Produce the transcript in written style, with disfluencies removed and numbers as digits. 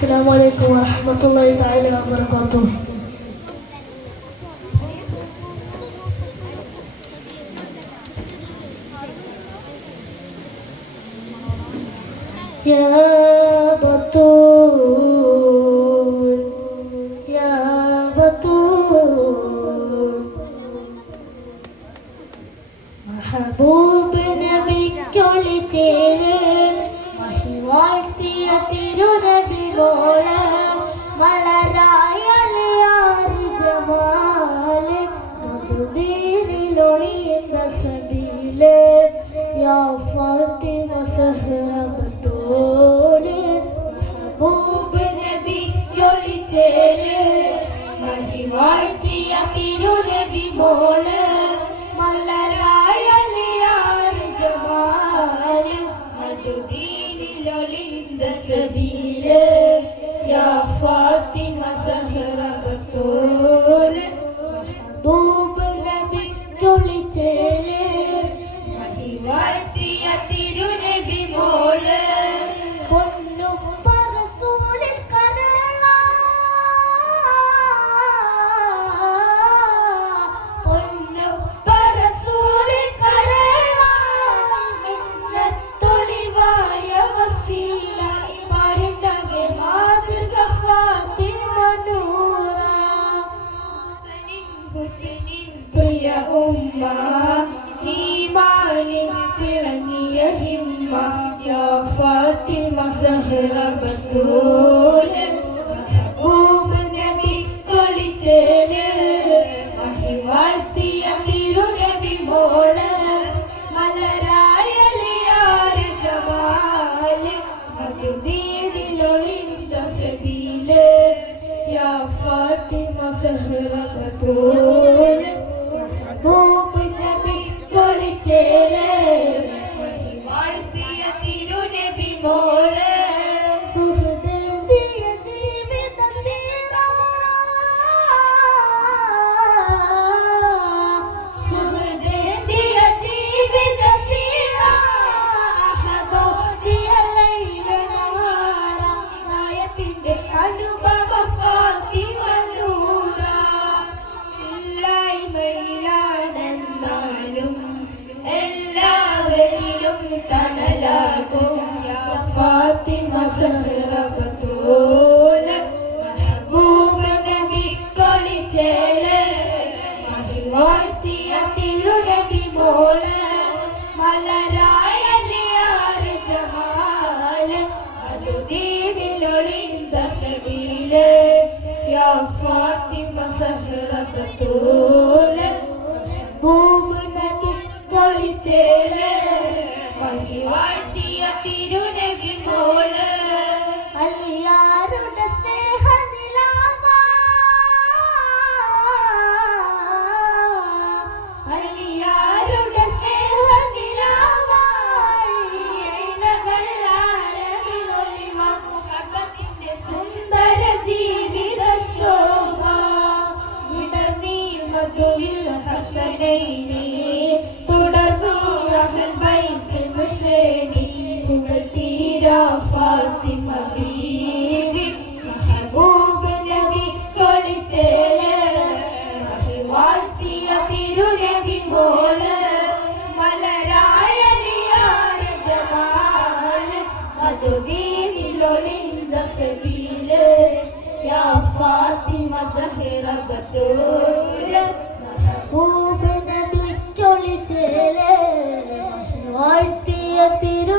السلام عليكم ورحمة الله تعالى وبركاته. يا بطول يا بطول محبوب നബിക്കൊളിച്ചേല് മഹി വാഴ്ത്തിയ തിരുനബി മോള് മലരായലയാറി ജമാല് മദീനിലൊളിയുന്ന സബീല് യാ ഫാത്തിമ സഹറ ബത്തൂല് महबूब नबी ജൊളിച്ചേല് മഹി വാഴ്ത്തിയ തിരുനബി മോള് മലരായലയാറി ജമാല് മദീനിലൊളിയുന്ന സബീല് യാ ഫാത്തിമ സഹറ ബത്തൂല് महबूब നബിക്കൊളിച്ചേല് മഹി വാഴ്ത്തിയ തിരുനബി മോള് പൊന്നുപ്പ റസൂലിൻ കരള പൊന്നുപ്പ റസൂലിൻ കരള മിന്നത്തൊളിവായ വസീല ഇമാരിണ്ടകെ മാതൃക ഫാത്തിമ നൂറ ഹുസൈനിൻ പ്രിയ ഉമ്മ ഈമാനിൻ തിളങ്ങിയ ഹിമ്മ യാ ഫാത്തിമ സഹറ ബത്തൂല് മഹബൂബ് നബി കൊളിച്ചേല് മഹി വാഴ്ത്തിയ തിരുനബി മോള് മലരായലിയാറ് ജമാല് മദീനിലൊളിന്ത സബീല് യാ ഫാത്തിമ സഹറ ബത്തൂല് മഹബൂബ് നബി കൊളിച്ചേല് മഹി വാഴ്ത്തിയ തിരുനബി മോള് സുഹൃദയ ജീവിത സുഹൃദയ ജീവിത സീറ അഹദോദിയ ലൈല നഹാറ ഹിദായത്തിന്റെ അനുഭവ ഫാത്തിമ നൂറ ഇല്ലായ്മയിലാണെന്നാലും എല്ലാവരിലും തണലാകും യാ ഫാത്തിമ സഹറ ബത്തൂല് മഹബൂബ് നബി കൊളിച്ചേല് മഹി വാഴ്ത്തിയ തിരുനബി മോള് മലരായലിയാറ് ജമാല് മദീനിലൊളിന്ത സബീല് യാ ഫാത്തിമ സഹറ ബത്തൂല് ഭൂമി നബി കൊളിച്ചേല് മഹി വാഴ്ത്തിയ തിരുനബി മോള് അലിയാരുടെ സ്നേഹനിലാവ അലിയാരുടെ സ്നേഹനിലാവായി ഇണകൾ ആലമിലൊളിവ കഅബത്തിന്റെ സുന്ദര ജീവിത ശോഭ വിടർന്നീ മധുവിൽ ഹസനൈനി തുടർന്നു അഹ്ൽ ബൈത്തിൽ മുശ്രീനി പുകൾ തീരാ ഫാത്തിമ ബീവി മഹബൂബ് നബി കൊളിച്ചേല് മഹി വാഴ്ത്തിയ തിരുനബി മോള് മലരായലിയാറ് ജമാല് മദീനിലൊളിന്ത സബീല് യാ ഫാത്തിമ സഹറ ബത്തൂല് ഭൂമി നബി ചൊളിച്ചേലേ വാഴ്ത്തിയ തിരു